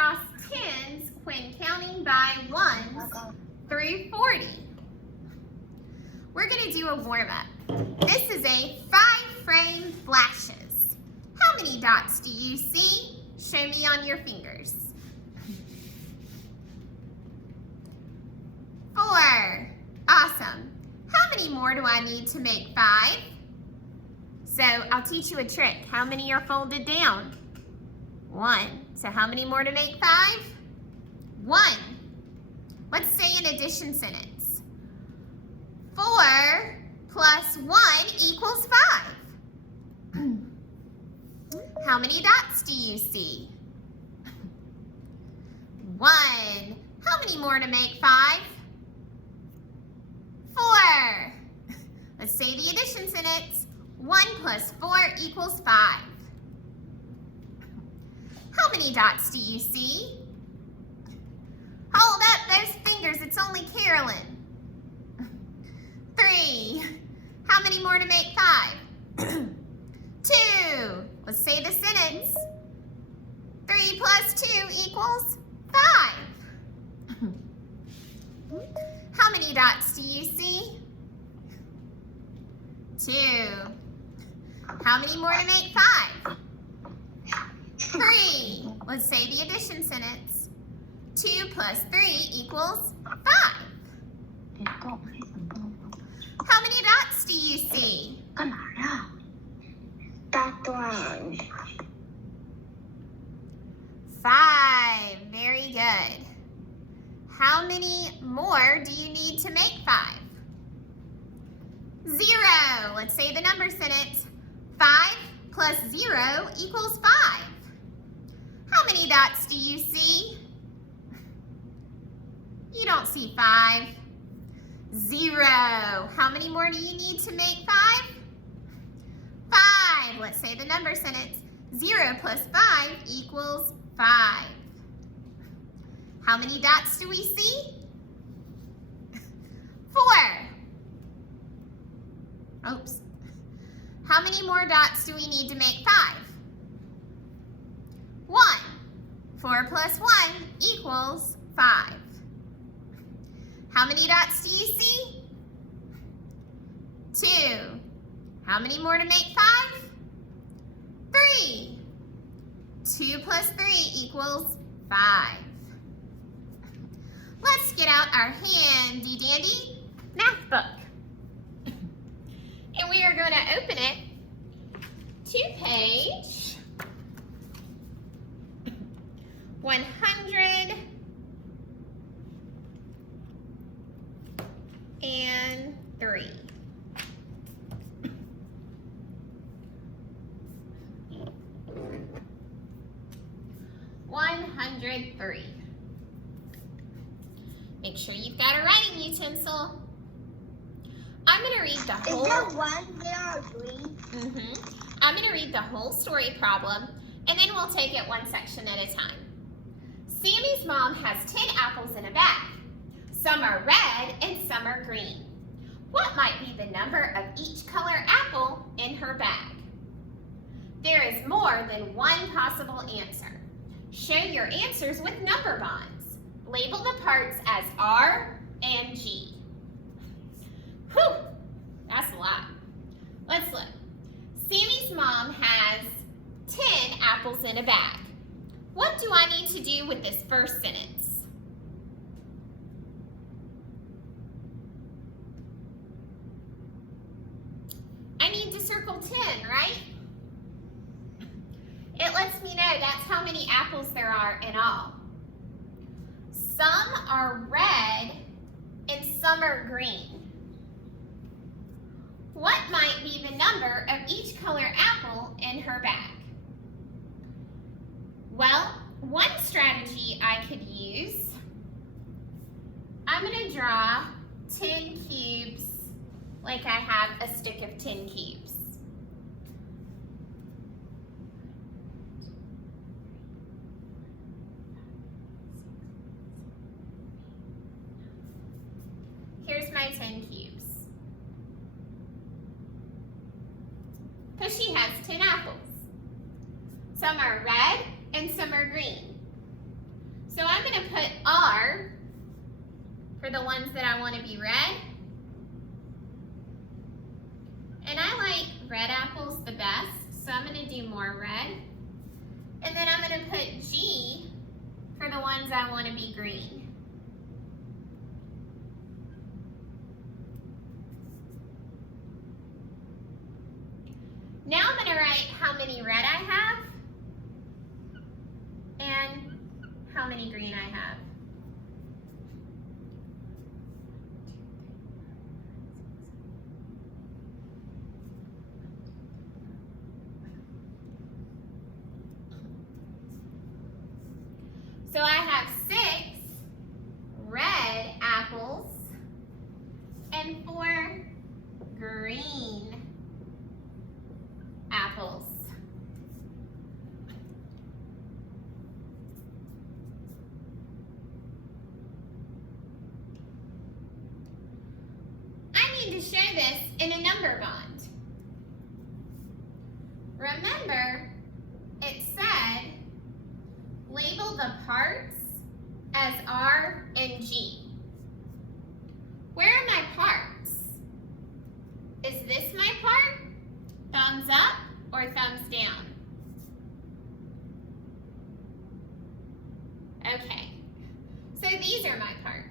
across tens when counting by ones through 40. We're going to do a warm-up. This is a 5-frame flashes. How many dots do you see? Show me on your fingers. 4. Awesome. How many more do I need to make 5? So I'll teach you a trick. How many are folded down? 1. So how many more to make 5? 1. Let's say an addition sentence. 4 plus 1 equals 5. How many dots do you see? 1. How many more to make 5? 4. Let's say the addition sentence. 1 plus 4 equals 5. How many dots do you see? Hold up those fingers, it's only Carolyn. 3. How many more to make 5? 2. Let's say the sentence. 3 plus 2 equals 5. How many dots do you see? 2. How many more to make 5? 3. Let's say the addition sentence. 2 plus 3 equals 5. How many dots do you see? 5. Very good. How many more do you need to make 5? 0. Let's say the number sentence. 5 plus 0 equals 5. How many dots do you see? You don't see 5. 0. How many more do you need to make 5? 5. Let's say the number sentence. 0 plus 5 equals 5. How many dots do we see? 4. Oops. How many more dots do we need to make 5? 1. 4 plus 1 equals 5. How many dots do you see? 2. How many more to make 5? 3. 2 plus 3 equals 5. Let's get out our handy dandy math book. And we are going to open it to page 103. 103. Make sure you've got a writing utensil. I'm going to read the whole... Is there 103? I'm going to read the whole story problem, and then we'll take it one section at a time. Sammy's mom has 10 apples in a bag. Some are red and some are green. What might be the number of each color apple in her bag? There is more than one possible answer. Show your answers with number bonds. Label the parts as R and G. Whew, that's a lot. Let's look. Sammy's mom has 10 apples in a bag. What do I need to do with this first sentence? I need to circle 10, right? It lets me know that's how many apples there are in all. Some are red and some are green. What might be the number of each color apple in her bag? Well, one strategy I could use, I'm going to draw 10 cubes like I have a stick of 10 cubes. Here's my 10 cubes. Because she has 10 apples. Some are red and some are green. So I'm going to put R for the ones that I want to be red. And I like red apples the best, so I'm going to do more red. And then I'm going to put G for the ones I want to be green. Now I'm going to write how many red I have and how many green I have. So I have 6 red apples and 4 green apples. I need to show this in a number bond. Remember, it said label the parts as R and G. Where are my parts? Is this my part? Thumbs up or thumbs down? Okay, so these are my parts.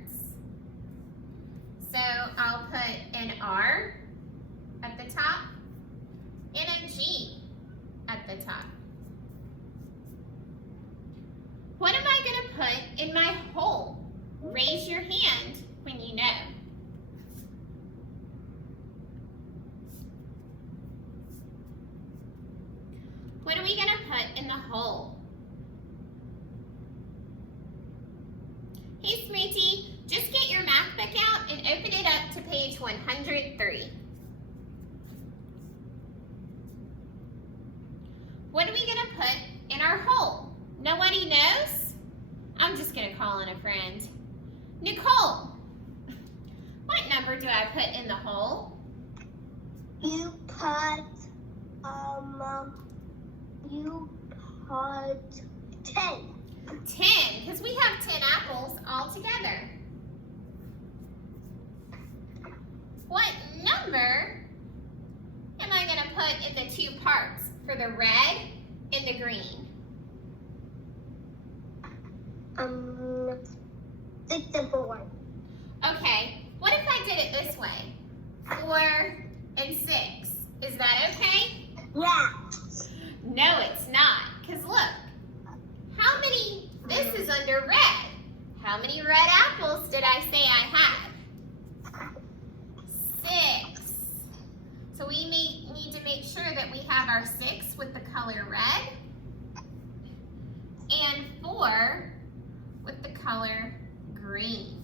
So I'll put an R at the top and a G at the top. What am I going to put in my hole? Raise your hand when you know. What are we going to put in the hole? Hey, Sweetie, just get your math book out and open it up to page 103. What are we going to put in our hole? Nobody knows? I'm just going to call in a friend. Nicole, what number do I put in the hole? You put 10. 10, because we have 10 apples all together. What number am I going to put in the 2 parts for the red and the green? 64. Okay, what if I did it this way? 4 and 6. Is that okay? Yeah. No, it's not. Because look, how many, this is under red. How many red apples did I say I had? 6. So we need to make sure that we have our 6 with the color red and 4 with the color green.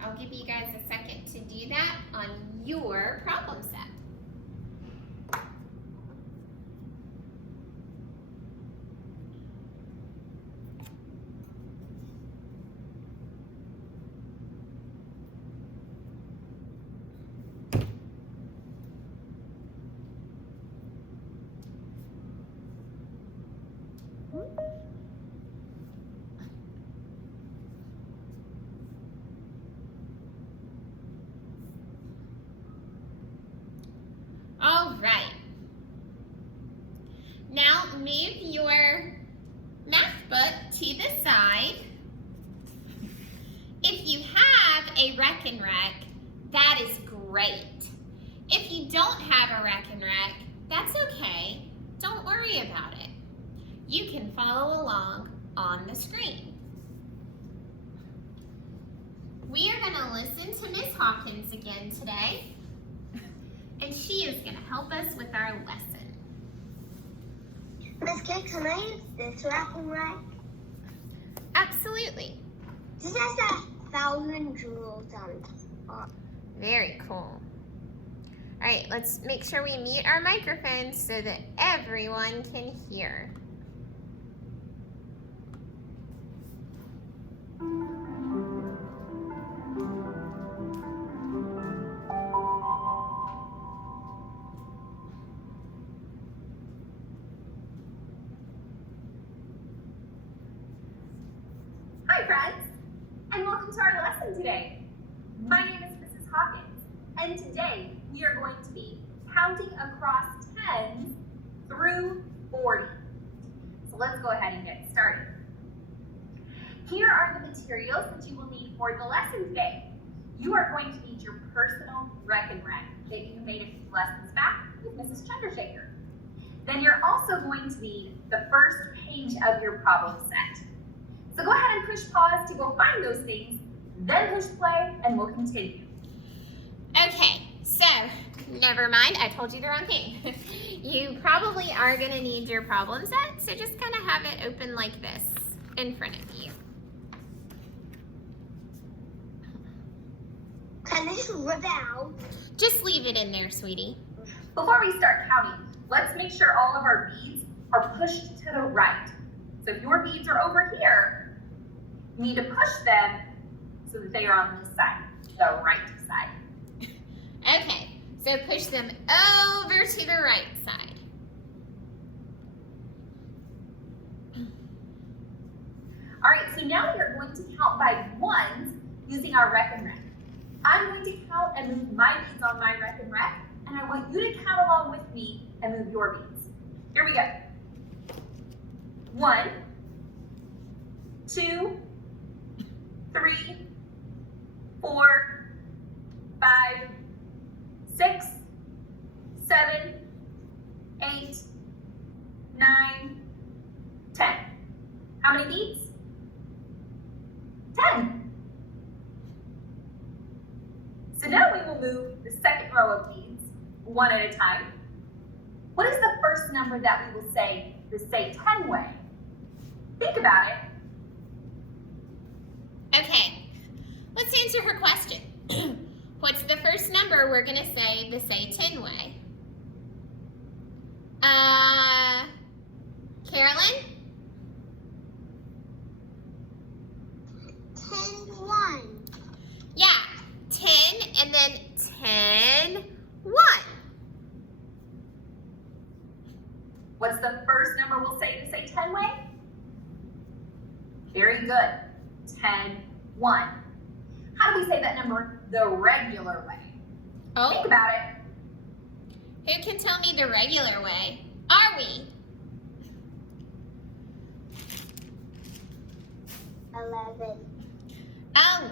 I'll give you guys a second to do that on your problem set. All right. Now move your math book to the side. If you have a Rec and Rec, that is great. If you don't have a Rec and Rec, that's okay. Don't worry about it. You can follow along on the screen. We are going to listen to Miss Hawkins again today, and she is going to help us with our lesson. Miss K, can I use this wrapping rack? Absolutely. This has 1,000 jewels on it. Very cool. All right, let's make sure we mute our microphones so that everyone can hear. friends, and welcome to our lesson today. My name is Mrs. Hawkins, and today we are going to be counting across tens through 40. So let's go ahead and get started. Here are the materials that you will need for the lesson today. You are going to need your personal reckon that you made a few lessons back with Mrs. Chandrasekhar. Then you're also going to need the first page of your problem set. So go ahead and push pause to go find those things, then push play, and we'll continue. Okay, so never mind, I told you the wrong thing. You probably are going to need your problem set, so just kind of have it open like this in front of you. Can I just rip it out? Just leave it in there, sweetie. Before we start counting, let's make sure all of our beads are pushed to the right. So if your beads are over here, you need to push them so that they are on this side, the right side. Okay, so push them over to the right side. All right, so now we are going to count by ones using our reckon. I'm going to count and move my beads on my reckon, and I want you to count along with me and move your beads. Here we go. 1, 2, 3, 4, 5, 6, 7, 8, 9, 10. How many beads? 10. So now we will move the second row of beads one at a time. What is the first number that we will say the say 10 way? Think about it. Okay, let's answer her question. What's the first number we're going to say the say 10 way? Carolyn? 10-1. Yeah, 10 and then 10, 1. What's the first number we'll say to say 10 way? Very good. 10, 1. How do we say that number the regular way? Oh, Think about it. who can tell me the regular way? Are we? 11.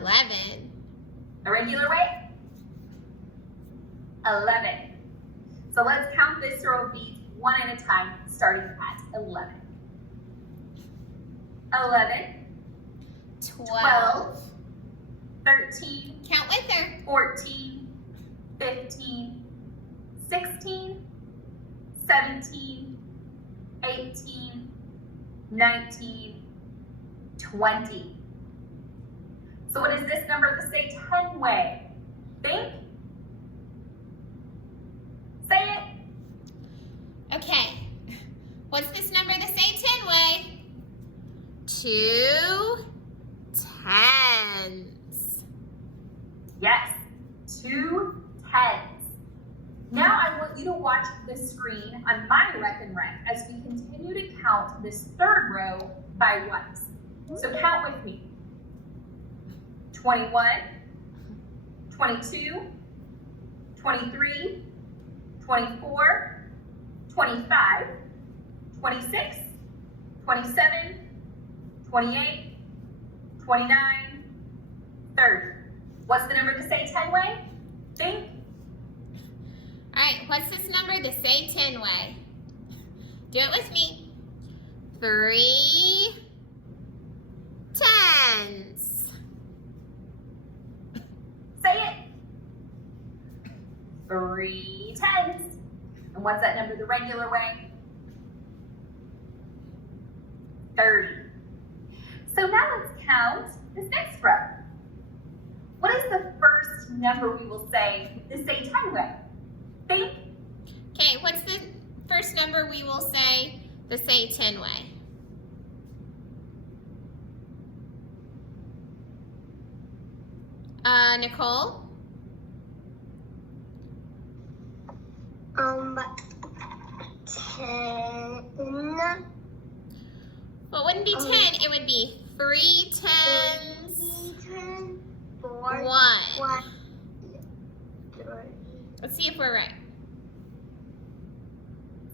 11. The regular way? 11. So let's count this row of beads one at a time, starting at 11. 11, 12. 13, Count with her. 14, 15, 16, 17, 18, 19, 20. So what is this number the say 10 way? Think. Say it. Okay. What's this number the say 10 way? 2 tens. Yes, 2 tens. Now I want you to watch the screen on my reckon as we continue to count this third row by ones. So count with me. 21, 22, 23, 24, 25, 26, 27, 28, 29, 30. What's the number to say 10 way? Think. All right, what's this number the say 10 way? Do it with me. 3 tens. Say it. 3 tens. And what's that number the regular way? 30. So now let's count this next row. What is the first number we will say the say 10 way? Think. Okay, what's the first number we will say the say 10 way? Nicole? 10. Well, it wouldn't be 10, it would be 3 tens. Let's see if we're right.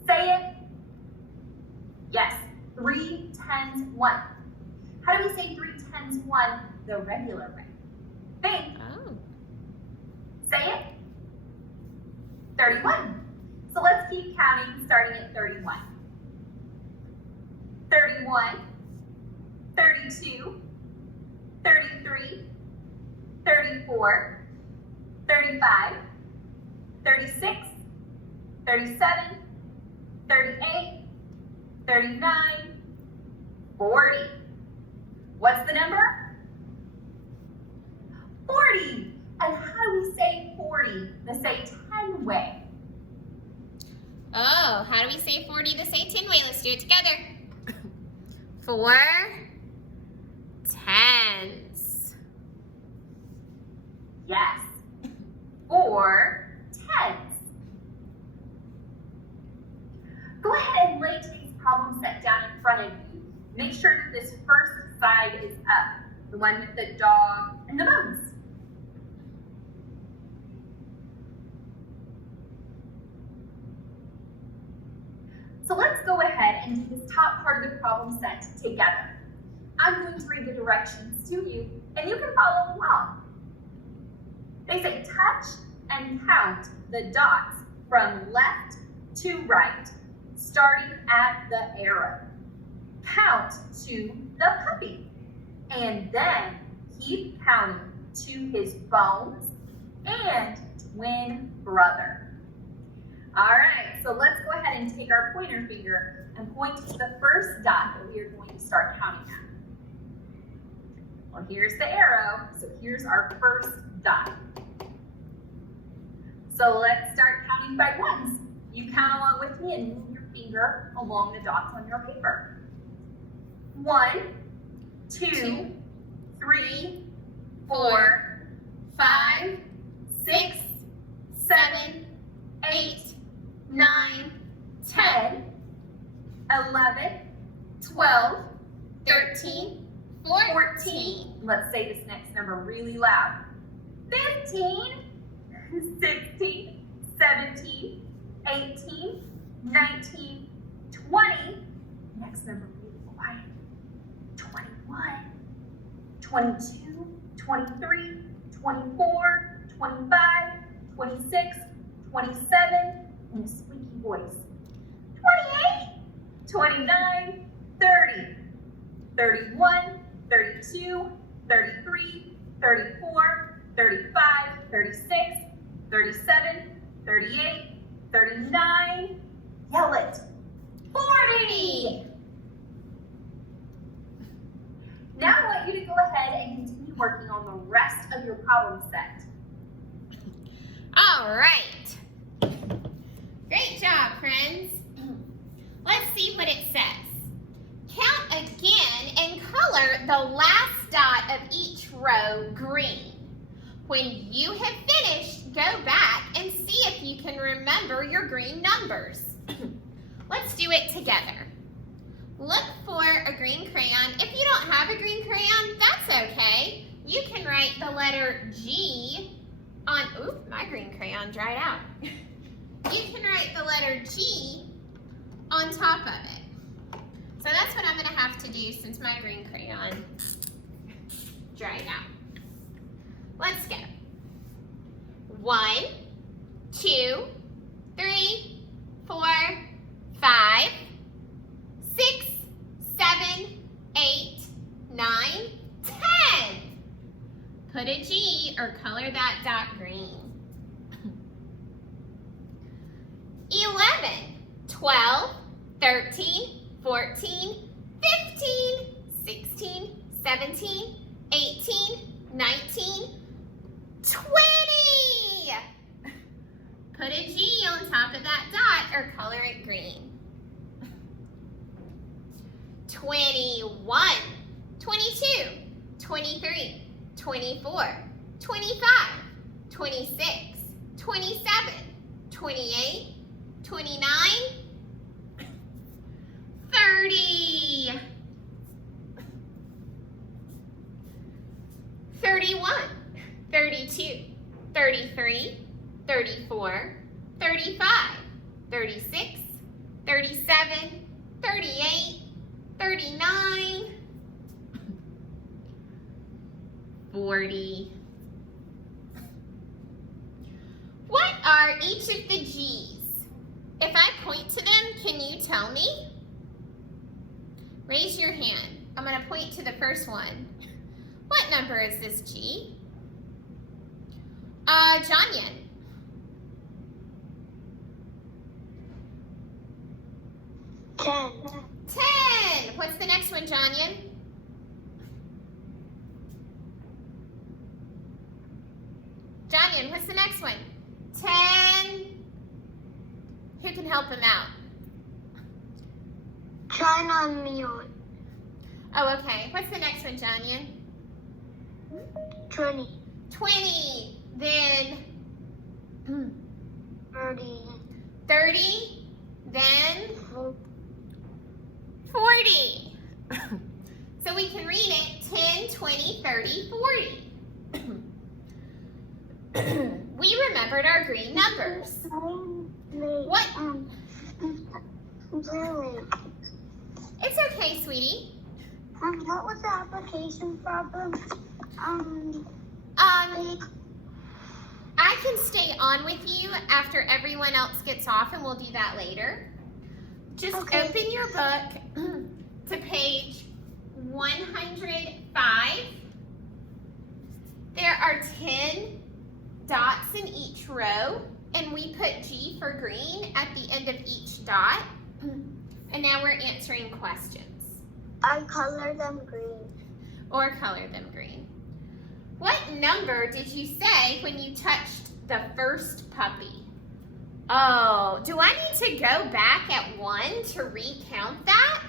Say it. Yes, 3 10s 1. How do we say 3 10s 1 the regular way? Think. Oh. Say it. 31. So let's keep counting starting at 31. 31, 32, 33, 34, 35, 36, 37, 38, 39, 40. What's the number? 40. And how do we say 40 the say 10 way? Oh, how do we say 40 the say 10 way? Let's do it together. 4 10s. Yes. 4 10s. Go ahead and lay today's problem set down in front of you. Make sure that this first side is up, the one with the dog and the bones. So let's go ahead and do this top part of the problem set together. I'm going to read the directions to you, and you can follow along. They say touch and count the dots from left to right, starting at the arrow. Count to the puppy, and then keep counting to his bones and twin brother. All right, so let's go ahead and take our pointer finger and point to the first dot that we are going to start counting at. Well, here's the arrow, so here's our first dot. So let's start counting by ones. You count along with me and move your finger along the dots on your paper. 1, 2, 3, 4, 5, 6, 7, 8, 9, 10, 11, 12, 13, 14. Let's say this next number really loud. 15, 16, 17, 18, 19, 20. Next number really quiet. 21, 22, 23, 24, 25, 26, 27, and a squeaky voice. 28, 29, 30, 31, 32, 33, 34, 35, 36, 37, 38, 39. Yell it. 40. Now I want you to go ahead and continue working on the rest of your problem set. All right. Great job, friends. Let's see what it says. Count again and color the last dot of each row green. When you have finished, go back and see if you can remember your green numbers. Let's do it together. Look for a green crayon. If you don't have a green crayon, that's okay. You can write the letter G on, oop, my green crayon dried out. You can write the letter G on top of it. So that's what I'm gonna have to do since my green crayon dried out. Let's go. 1, 2, 3, 4, 5, 6, 7, 8, 9, 10. Put a G or color that dot green. 11, 12, 13, 14, 15, 16, 17, 18, 19, 20. Put a G on top of that dot or color it green. 21, 22, 23, 24, 25, 26, 27, 28, 29, 30. 31, 32, 33, 34, 35, 36, 37, 38, 39, 40. What are each of the G's? If I point to them, can you tell me? Raise your hand. I'm going to point to the first one. What number is this G? Jonyan. 10. 10. What's the next one, Jonyan? Jonyan, what's the next one? 10. Who can help him out? China mule. Oh, okay. What's the next one, Jonyan? 20. 20. Then 30. 30. Then 40. So we can read it 10, 20, 30, 40. We remembered our green numbers. What? Really? It's okay, sweetie. What was the application problem? I can stay on with you after everyone else gets off, and we'll do that later. Just Okay. open your book to page 105. There are 10 dots in each row, and we put G for green at the end of each dot. And now we're answering questions. I color them green. Or color them green. What number did you say when you touched the first puppy? Oh, do I need to go back at 1 to recount that?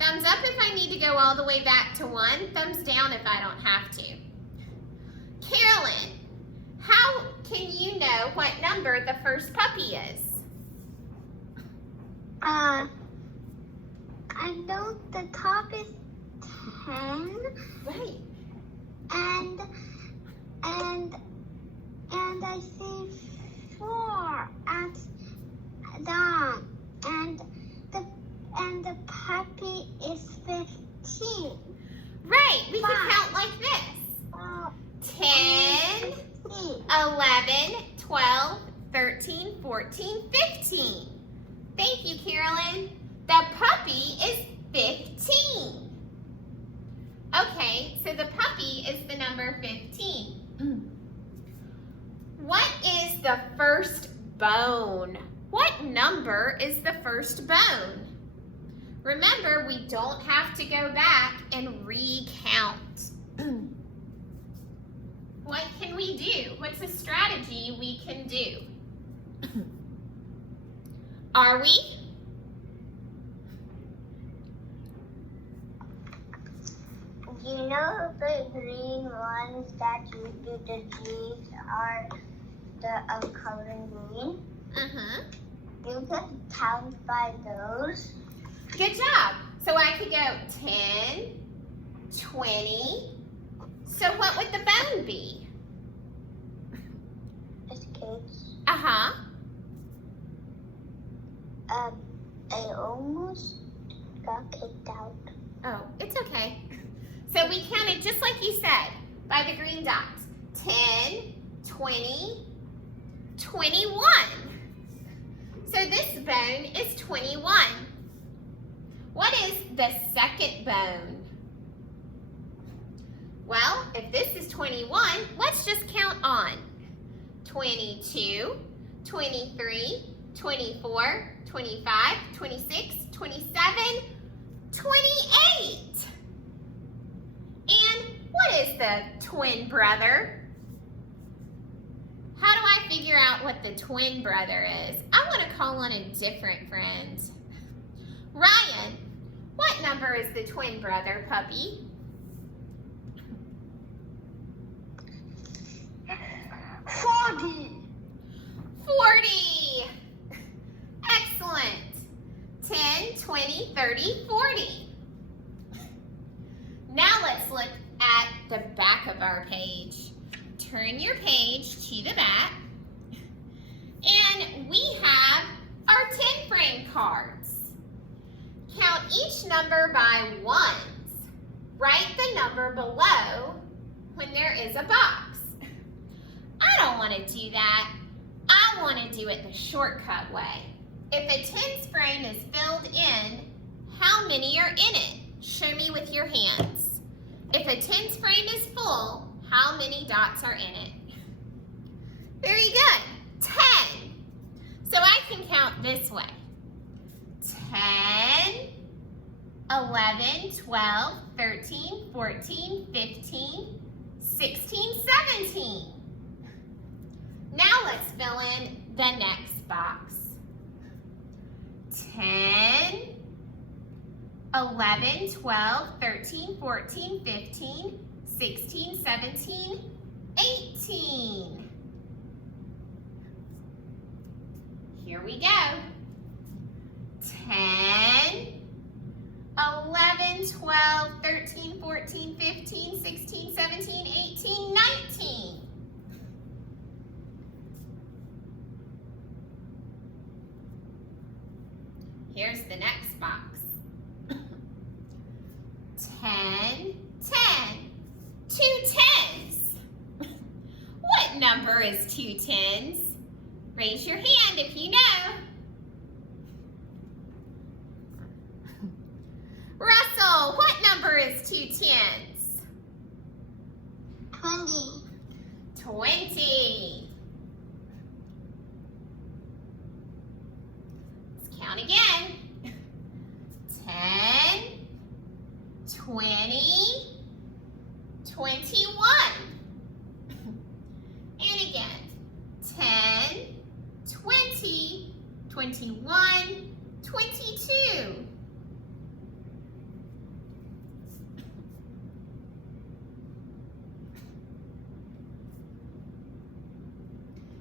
Thumbs up if I need to go all the way back to 1. Thumbs down if I don't have to. Carolyn, how can you know what number the first puppy is? I know the top is 10. Right. And I see 4 at dawn, and the puppy is 15. Right, we can Five. count like this. 10, 15. 11, 12, 13, 14, 15. Thank you, Carolyn. The puppy is 15. Okay, so the puppy is the number 15. What is the first bone? What number is the first bone? Remember, we don't have to go back and recount. What can we do? What's a strategy we can do? Are we? You know the green ones that you do the G's are the coloring green? Uh-huh. You can count by those. Good job. So I could go 10, 20. So what would the bone be? It's kids. Uh-huh. I almost got kicked out. Oh, it's okay. So we counted just like you said, by the green dots. 10, 20, 21. So this bone is 21. What is the second bone? Well, if this is 21, let's just count on. 22, 23, 24, 25, 26, 27, 28. And what is the twin brother? How do I figure out what the twin brother is? I want to call on a different friend. Ryan, what number is the twin brother, puppy? 40. 40. Excellent. 10, 20, 30, 40. Now let's look at the back of our page. turn your page to the back. And we have our 10 frame cards. Count each number by ones. Write the number below when there is a box. I don't want to do that. I want to do it the shortcut way. If a tens frame is filled in, how many are in it? Show me with your hands. If a tens frame is full, how many dots are in it? Very good. 10. So I can count this way. 10, 11, 12, 13, 14, 15, 16, 17. Now let's fill in the next box. 10, 11, 12, 13, 14, 15, 16, 17, 18. Here we go. 10, 11, 12, 13, 14, 15, 16, 17, 18, 19. Here's the next box. 10, 10. 2 tens. What number is 2 tens? Raise your hand if you know. Russell, what number is 2 tens? 20. 20. Let's count again. 10, 20, 21. And again. 10, 20, 21, 22.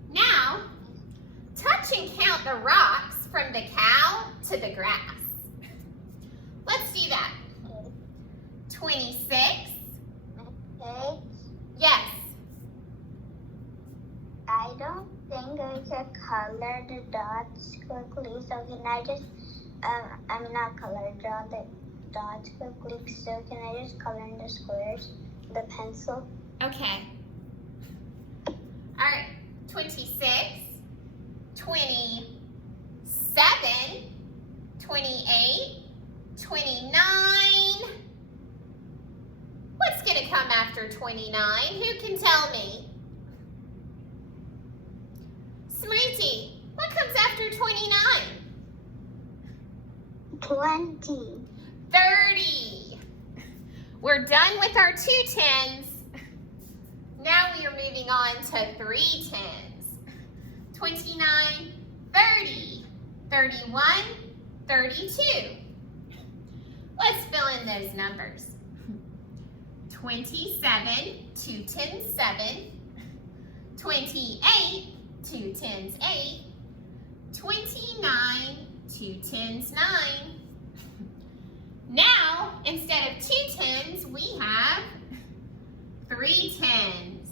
Now, touch and count the rocks from the cow to the grass. Let's do that. 26. Okay. Yes. I don't think I can color the dots quickly, so can I just, I'm not draw the dots quickly, so can I just color in the squares, the pencil? Okay. All right. 26, 27, 28, 29. What's going to come after 29? Who can tell me? Smriti, what comes after 29? 20. 30. We're done with our 2 tens. Now we are moving on to 3 tens. 29, 30, 31, 32. Let's fill in those numbers. 27, 2 tens, 7. 28, 2 tens, 8. 29, 2 tens, 9. Now, instead of 2 tens, we have 3 tens.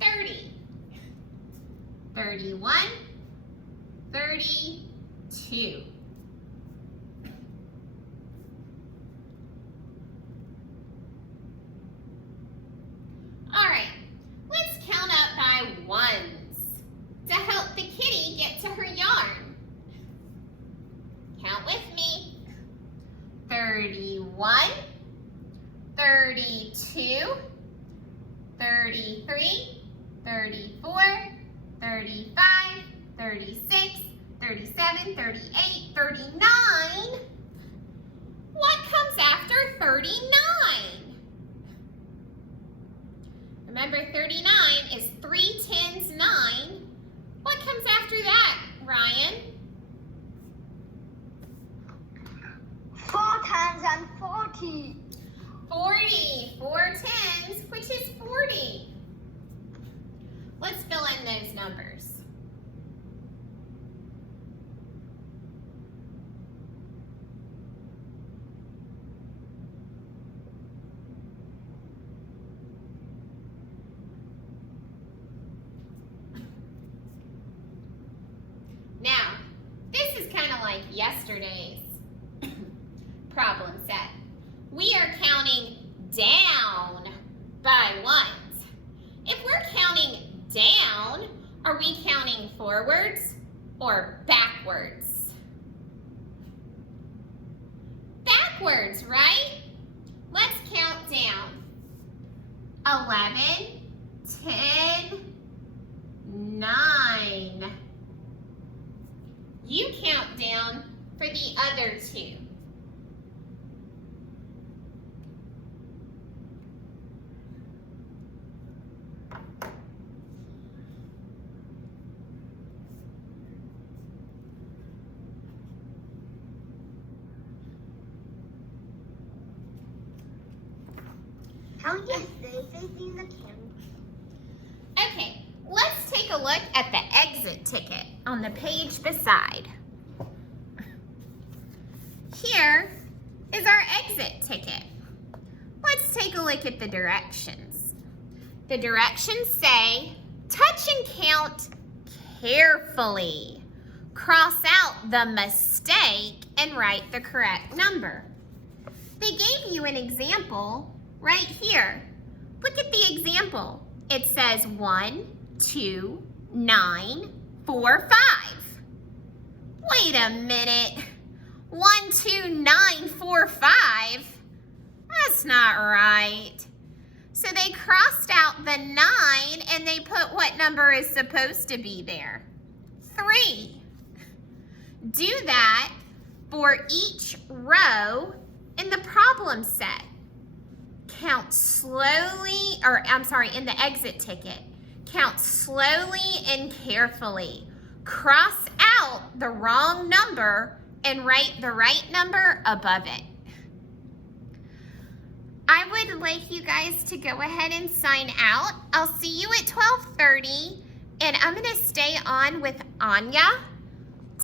30. 31, 32. All right, let's count up by ones to help the kitty get to her yarn. Count with me. 31, 32, 33, 34, 35, 36, 37, 38, 39. What comes after 39? Remember, 39 is 3 tens, 9. What comes after that, Ryan? 4 times and 40. 40. 4 tens, which is 40. Let's fill in those numbers. yesterday's problem set. We are counting down by ones. If we're counting down, are we counting forwards or backwards? Backwards, right? Let's count down. 11, 10, 9. You count down for the other two. How is this facing the camera? Okay, let's take a look at the exit ticket on the page beside. Here is our exit ticket. Let's take a look at the directions. The directions say, touch and count carefully. Cross out the mistake and write the correct number. They gave you an example right here. Look at the example. It says 1, 2, 9, 4, 5. Wait a minute. 1, 2, 9, 4, 5? That's not right. So they crossed out the 9 and they put what number is supposed to be there? 3. Do that for each row in the problem set. Count slowly, in the exit ticket. Count slowly and carefully. Cross out the wrong number and write the right number above it. I would like you guys to go ahead and sign out. I'll see you at 12:30, and I'm gonna stay on with Anya